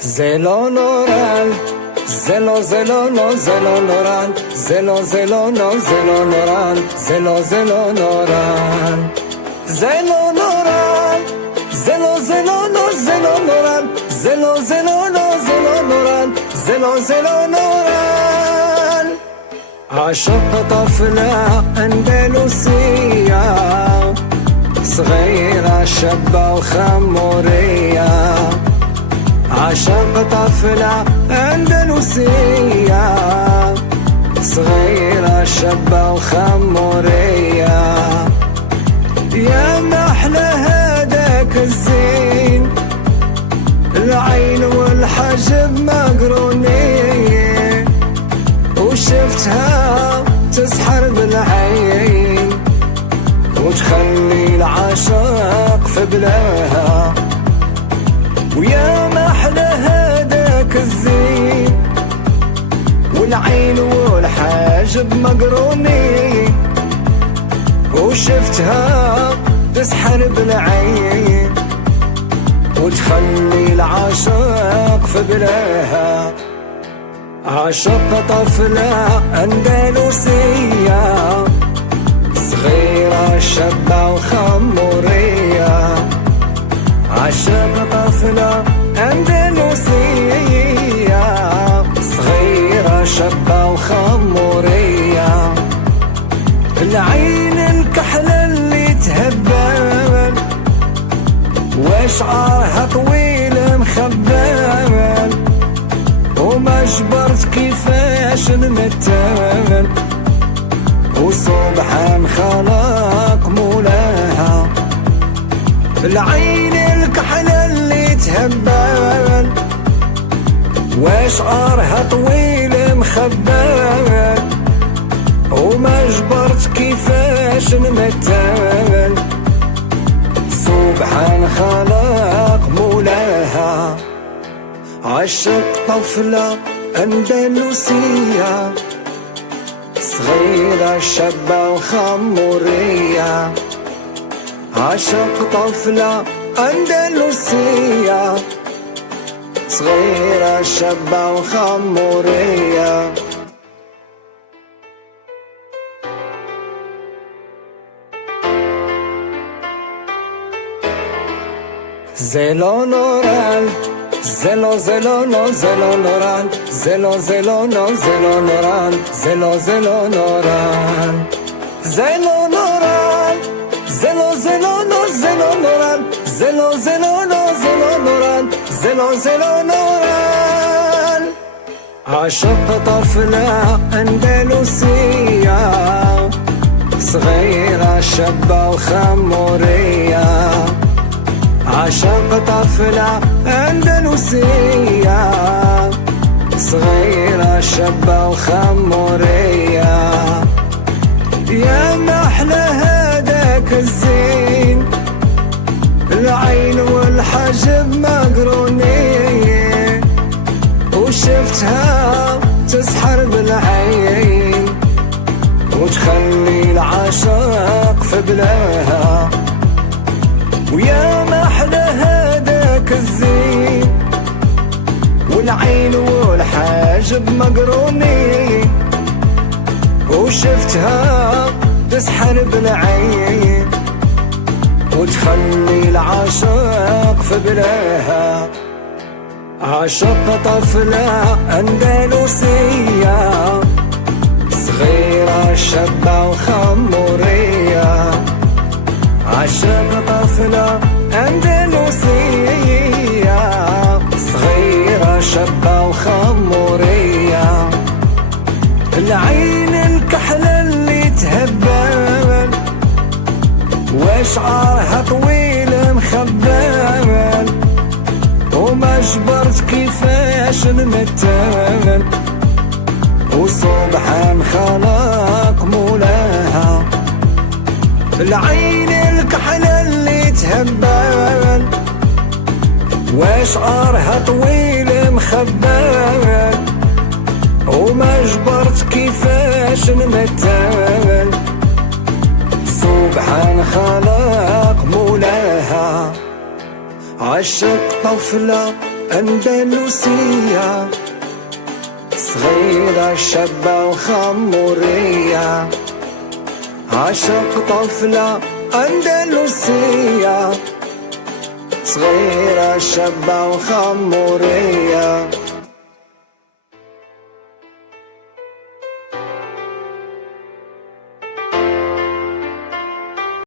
زلو نوران زلو زلو نو زلو نوران زلو زلو نو زلو نوران زلو زلو نوران زلو نوران زلو زلو نو زلو نوران زلو زلو نو زلو نوران زلو زلو نوران عاشق طفلة أندلسية صغيرة شابة وخمورية عاشق طفلة أندلسية صغيرة شابة وخمورية يا محلى هداك الزين العين والحجب مقرونين وشفتها تسحر بالعين وتخلي العاشق في بلاها ويا محلى هداك الزين والعين والحاجب مقرونين وشفتها تسحر بالعين وتخلي العاشق في بلاها عاشق طفلة أندلسية صغيرة شابة وخمورية عاشق طفلة أندلسية صغيرة شابة وخمورية العين الكحلة اللي تهبل وشعرها طويل مخبل وما جبرت كيفاش نمتل وسبحان خلق مولاها العين الكحلة اللي تهبل وشعرها طويل مخبل وما جبرت كيفاش نمتل سبحان خلق مولاها عاشق طفلة أندلسية صغيرة شابة وخمورية عاشق طفلة أندلسية صغيرة شابة وخمورية زلو نوران زلو زلو نو زلو نوران زلو زلو نو زلو نوران زلو زلو نوران زلو نوران زلو زلو نو زلو نوران زلو زلو نو زلو نوران زلو زلو نوران عاشق طفلة أندلسية صغيرة شابة وخمورية عاشق طفلة أندلسية صغيرة شابة وخمورية يا محلى هداك الزين العين والحجب مقرونين وشفتها تسحر بالعين وتخلي العاشق في بلاها ويا محلى هداك الزين والعين والحاجب مقرونين وشفتها تسحر بالعين وتخلي العاشق في بلاها عاشق طفلة أندلسية صغيرة شابة وخمورية عاشق طفلة أندلسية صغيرة شابة وخمورية العين الكحلة اللي تهبل وشعرها طويل مخبل وما جبرت كيفاش نمتل وسبحان خلق مولاها العين الكحلة اللي تهبل وشعرها طويل مخبل وما جبرت كيفاش نمتل سبحان خلق مولاها عاشق طفلة أندلسية، صغيرة شابة وخمورية، عشق طفلة أندلسية، صغيرة شابة وخمورية.